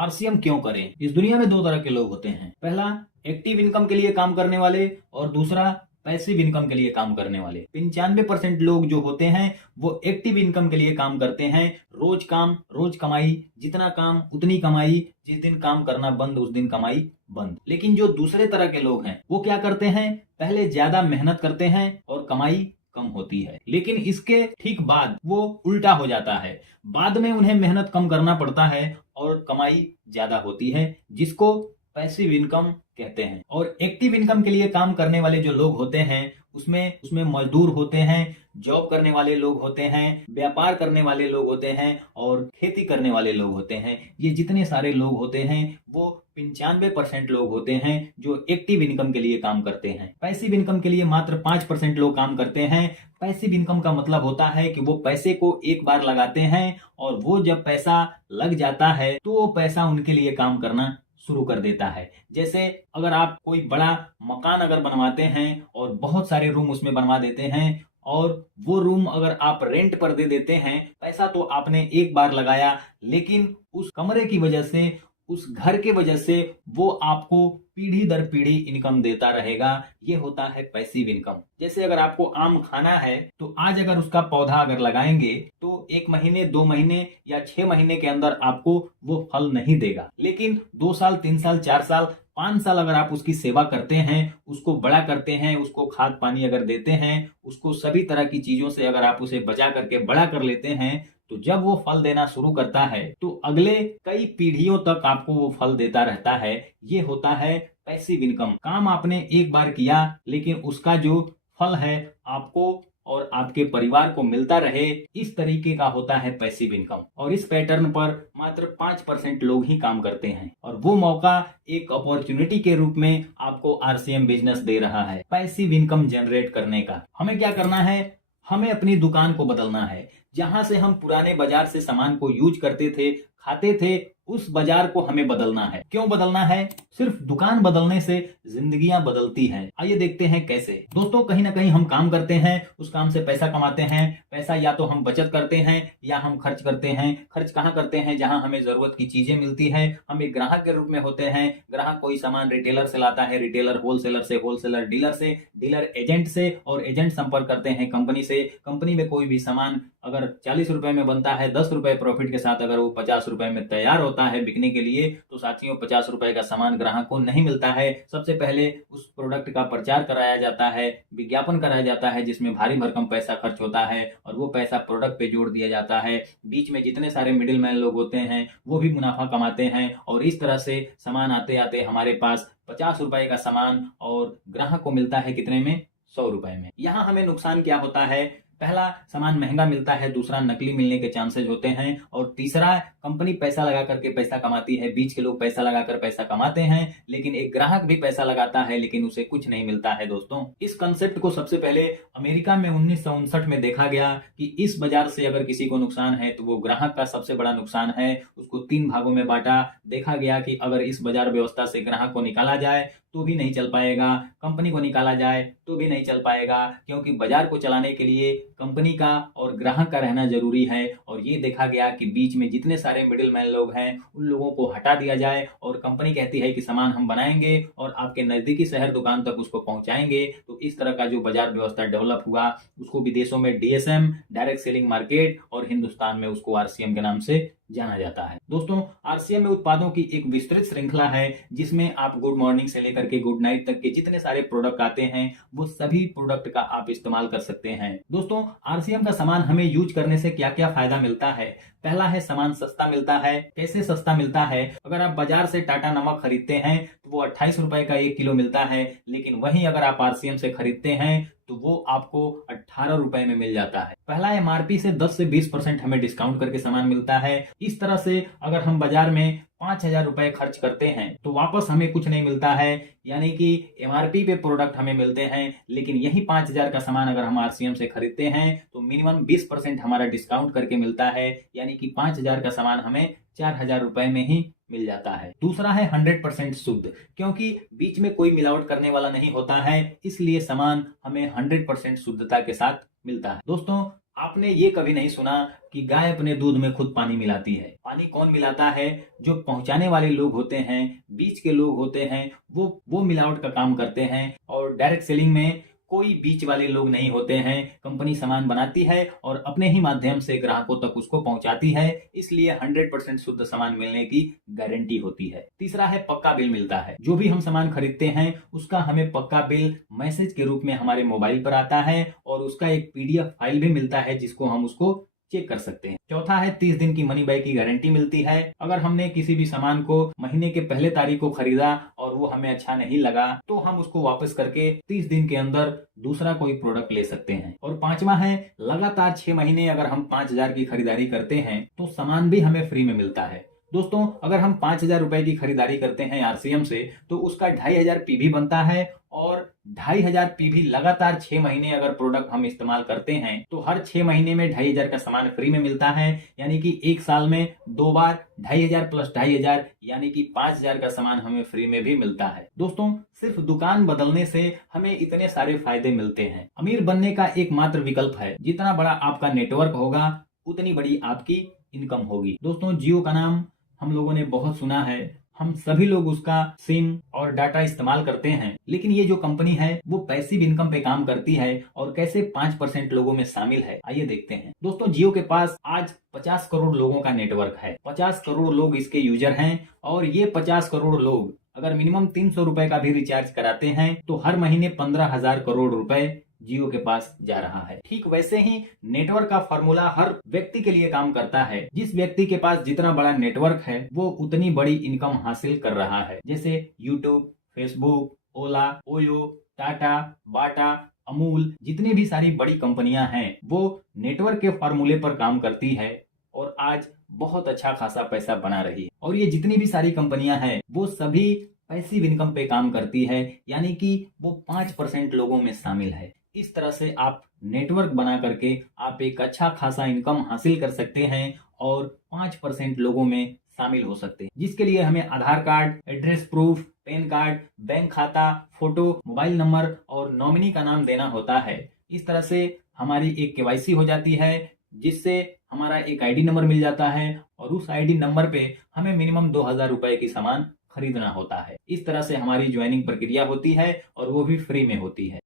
RCM क्यों करें? इस दुनिया में दो तरह के लोग होते हैं। पहला, एक्टिव इनकम के लिए काम करने वाले, और दूसरा पैसिव इनकम के लिए काम करने वाले। 95% लोग जो होते हैं वो एक्टिव इनकम के लिए काम करते हैं। रोज काम रोज कमाई, जितना काम उतनी कमाई, जिस दिन काम करना बंद उस दिन कमाई बंद। लेकिन जो दूसरे तरह के लोग हैं वो क्या करते हैं, पहले ज्यादा मेहनत करते हैं और कमाई कम होती है, लेकिन इसके ठीक बाद वो उल्टा हो जाता है। बाद में उन्हें मेहनत कम करना पड़ता है और कमाई ज्यादा होती है, जिसको पैसिव इनकम कहते हैं। और एक्टिव इनकम के लिए काम करने वाले जो लोग होते हैं उसमें उसमें मजदूर होते हैं, जॉब करने वाले लोग होते हैं, व्यापार करने वाले लोग होते हैं और खेती करने वाले लोग होते हैं। ये जितने सारे लोग होते हैं वो 95% लोग होते हैं जो एक्टिव इनकम के लिए काम करते हैं। पैसिव इनकम के लिए मात्र 5% लोग काम करते हैं। पैसिव इनकम का मतलब होता है कि वो पैसे को एक बार लगाते हैं और वो जब पैसा लग जाता है तो वो पैसा उनके लिए काम करना शुरू कर देता है। जैसे अगर आप कोई बड़ा मकान अगर बनवाते हैं और बहुत सारे रूम उसमें बनवा देते हैं और वो रूम अगर आप रेंट पर दे देते हैं, पैसा तो आपने एक बार लगाया, लेकिन उस कमरे की वजह से, उस घर के वजह से वो आपको पीढ़ी दर पीढ़ी इनकम देता रहेगा। ये होता है पैसिव इनकम। जैसे अगर आपको आम खाना है तो आज अगर उसका पौधा अगर लगाएंगे तो 1 महीने 2 महीने या 6 महीने के अंदर आपको वो फल नहीं देगा, लेकिन 2 साल 3 साल 4 साल 5 साल अगर आप उसकी सेवा करते हैं, उसको बड़ा करते हैं, उसको खाद पानी अगर देते हैं, उसको सभी तरह की चीजों से अगर आप उसे बचा करके बड़ा कर लेते हैं, तो जब वो फल देना शुरू करता है तो अगले कई पीढ़ियों तक आपको वो फल देता रहता है। ये होता है पैसिव इनकम। काम आपने एक बार किया, लेकिन उसका जो फल है आपको और आपके परिवार को मिलता रहे, इस तरीके का होता है पैसिव इनकम। और इस पैटर्न पर मात्र 5% लोग ही काम करते हैं और वो मौका एक अपॉर्चुनिटी के रूप में आपको आरसीएम बिजनेस दे रहा है पैसिव इनकम जनरेट करने का। हमें क्या करना है, हमें अपनी दुकान को बदलना है। जहां से हम पुराने बाजार से सामान को यूज करते थे, खाते थे, उस बाजार को हमें बदलना है। क्यों बदलना है? सिर्फ दुकान बदलने से जिंदगियां बदलती हैं। आइए देखते हैं कैसे। दोस्तों, कहीं ना कहीं हम काम करते हैं, उस काम से पैसा कमाते हैं। पैसा या तो हम बचत करते हैं या हम खर्च करते हैं। खर्च कहाँ करते हैं? जहां हमें जरूरत की चीजें मिलती है। हम एक ग्राहक के रूप में होते हैं। ग्राहक कोई सामान रिटेलर से लाता है, रिटेलर होलसेलर से, होलसेलर डीलर से, डीलर एजेंट से, और एजेंट संपर्क करते हैं कंपनी से। कंपनी में कोई भी सामान अगर 40 रुपए में बनता है, 10 रुपए प्रॉफिट के साथ अगर वो 50 रुपए में तैयार होता है बिकने के लिए, तो साथियों 50 रुपए का सामान ग्राहक को नहीं मिलता है। सबसे पहले उस प्रोडक्ट का प्रचार कराया जाता है, विज्ञापन कराया जाता है, जिसमें भारी भरकम पैसा खर्च होता है और वो पैसा प्रोडक्ट पे जोड़ दिया जाता है। बीच में जितने सारे मिडिल मैन लोग होते हैं वो भी मुनाफा कमाते हैं और इस तरह से सामान आते आते हमारे पास 50 रुपए का सामान और ग्राहक को मिलता है कितने में? 100 रुपए में। यहाँ हमें नुकसान क्या होता है? पहला, सामान महंगा मिलता है, दूसरा, नकली मिलने के चांसेस होते हैं, और तीसरा, कंपनी पैसा लगा करके पैसा कमाती है। बीच के लोग पैसा लगाकर पैसा कमाते हैं, लेकिन एक ग्राहक भी पैसा लगाता है लेकिन उसे कुछ नहीं मिलता है। दोस्तों, इस कंसेप्ट को सबसे पहले अमेरिका में 1959 में देखा गया कि इस बाजार से अगर किसी को नुकसान है तो वो ग्राहक का सबसे बड़ा नुकसान है। उसको 3 भागों में बांटा। देखा गया कि अगर इस बाजार व्यवस्था से ग्राहक को निकाला जाए तो भी नहीं चल पाएगा, कंपनी को निकाला जाए तो भी नहीं चल पाएगा, क्योंकि बाजार को चलाने के लिए कंपनी का और ग्राहक का रहना जरूरी है। और ये देखा गया कि बीच में जितने सारे मिडिल मैन लोग हैं उन लोगों को हटा दिया जाए और कंपनी कहती है कि सामान हम बनाएंगे और आपके नजदीकी शहर दुकान तक उसको पहुंचाएंगे। तो इस तरह का जो बाजार व्यवस्था डेवलप हुआ उसको विदेशों में डीएसएम, डायरेक्ट सेलिंग मार्केट, और हिंदुस्तान में उसको आरसीएम के नाम से जाना जाता है। दोस्तों, आरसीएम में उत्पादों की एक विस्तृत श्रृंखला है जिसमें आप गुड मॉर्निंग से लेकर के गुड नाइट तक के जितने सारे प्रोडक्ट आते हैं वो सभी प्रोडक्ट का आप इस्तेमाल कर सकते हैं। दोस्तों, आरसीएम का सामान हमें यूज करने से क्या क्या फायदा मिलता है? पहला है, सामान सस्ता मिलता है। कैसे सस्ता मिलता है? अगर आप बाजार से टाटा नमक खरीदते हैं तो वो 28 रुपए का 1 किलो मिलता है, लेकिन वहीं अगर आप आरसीएम से खरीदते हैं तो वो आपको 18 रुपए में मिल जाता है। पहला, एमआरपी से 10 से 20% हमें डिस्काउंट करके सामान मिलता है। इस तरह से अगर हम बाजार में 5,000 रुपए खर्च करते हैं तो वापस हमें कुछ नहीं मिलता है, यानी कि एमआरपी पे प्रोडक्ट हमें मिलते हैं, लेकिन यही 5,000 का सामान अगर हम आरसीएम से खरीदते हैं तो मिनिमम 20% हमारा डिस्काउंट करके मिलता है, यानी कि 5,000 का सामान हमें 4,000 रुपए में ही मिल जाता है। दूसरा है 100% शुद्ध, क्योंकि बीच में कोई मिलावट करने वाला नहीं होता है, इसलिए सामान हमें 100% शुद्धता के साथ मिलता है। दोस्तों, आपने ये कभी नहीं सुना कि गाय अपने दूध में खुद पानी मिलाती है। पानी कौन मिलाता है? जो पहुंचाने वाले लोग होते हैं, बीच के लोग होते हैं, वो मिलावट का काम करते हैं। और डायरेक्ट सेलिंग में कोई बीच वाले लोग नहीं होते हैं। कंपनी सामान बनाती है और अपने ही माध्यम से ग्राहकों तक उसको पहुंचाती है, इसलिए 100% शुद्ध सामान मिलने की गारंटी होती है। तीसरा है पक्का बिल मिलता है। जो भी हम सामान खरीदते हैं उसका हमें पक्का बिल मैसेज के रूप में हमारे मोबाइल पर आता है और उसका एक PDF फाइल भी मिलता है जिसको हम उसको चेक कर सकते हैं। चौथा है 30 दिन की मनी बैक की गारंटी मिलती है। अगर हमने किसी भी सामान को महीने के पहले तारीख को खरीदा और वो हमें अच्छा नहीं लगा तो हम उसको वापस करके 30 दिन के अंदर दूसरा कोई प्रोडक्ट ले सकते हैं। और पांचवा है लगातार 6 महीने अगर हम 5,000 की खरीदारी करते हैं तो सामान भी हमें फ्री में मिलता है। दोस्तों, अगर हम 5,000 रुपए की खरीदारी करते हैं RCM से तो उसका 2,500 PV बनता है और 2,500 PV लगातार 6 महीने अगर प्रोडक्ट हम इस्तेमाल करते हैं तो हर 6 महीने में 2,500 का सामान फ्री में मिलता है। यानी कि एक साल में 2 बार 2,500 प्लस 2,500 यानी कि 5,000 का सामान हमें फ्री में भी मिलता है। दोस्तों, सिर्फ दुकान बदलने से हमें इतने सारे फायदे मिलते हैं। अमीर बनने का एकमात्र विकल्प है, जितना बड़ा आपका नेटवर्क होगा उतनी बड़ी आपकी इनकम होगी। दोस्तों, जियो का नाम हम लोगों ने बहुत सुना है, हम सभी लोग उसका सिम और डाटा इस्तेमाल करते हैं, लेकिन ये जो कंपनी है वो पैसिव इनकम पे काम करती है और कैसे 5% लोगों में शामिल है, आइए देखते हैं। दोस्तों, जियो के पास आज 50 करोड़ लोगों का नेटवर्क है। 50 करोड़ लोग इसके यूजर हैं और ये 50 करोड़ लोग अगर मिनिमम 300 रुपए का भी रिचार्ज कराते हैं तो हर महीने 15,000 करोड़ रुपए जियो के पास जा रहा है। ठीक वैसे ही नेटवर्क का फॉर्मूला हर व्यक्ति के लिए काम करता है। जिस व्यक्ति के पास जितना बड़ा नेटवर्क है वो उतनी बड़ी इनकम हासिल कर रहा है। जैसे यूट्यूब, फेसबुक, ओला, ओयो, टाटा, बाटा, अमूल, जितनी भी सारी बड़ी कंपनियां हैं वो नेटवर्क के फॉर्मूले पर काम करती है और आज बहुत अच्छा खासा पैसा बना रही है। और ये जितनी भी सारी कंपनियां हैं वो सभी पैसिव इनकम पे काम करती है, यानी कि वो 5% लोगों में शामिल है। इस तरह से आप नेटवर्क बना करके आप एक अच्छा खासा इनकम हासिल कर सकते हैं और 5% लोगों में शामिल हो सकते हैं, जिसके लिए हमें Aadhaar card, address proof, PAN card, bank खाता, फोटो, मोबाइल नंबर और नॉमिनी का नाम देना होता है। इस तरह से हमारी एक KYC हो जाती है, जिससे हमारा एक ID नंबर मिल जाता है और उस ID नंबर पे हमें मिनिमम 2,000 रुपए की सामान खरीदना होता है। इस तरह से हमारी ज्वाइनिंग प्रक्रिया होती है और वो भी फ्री में होती है।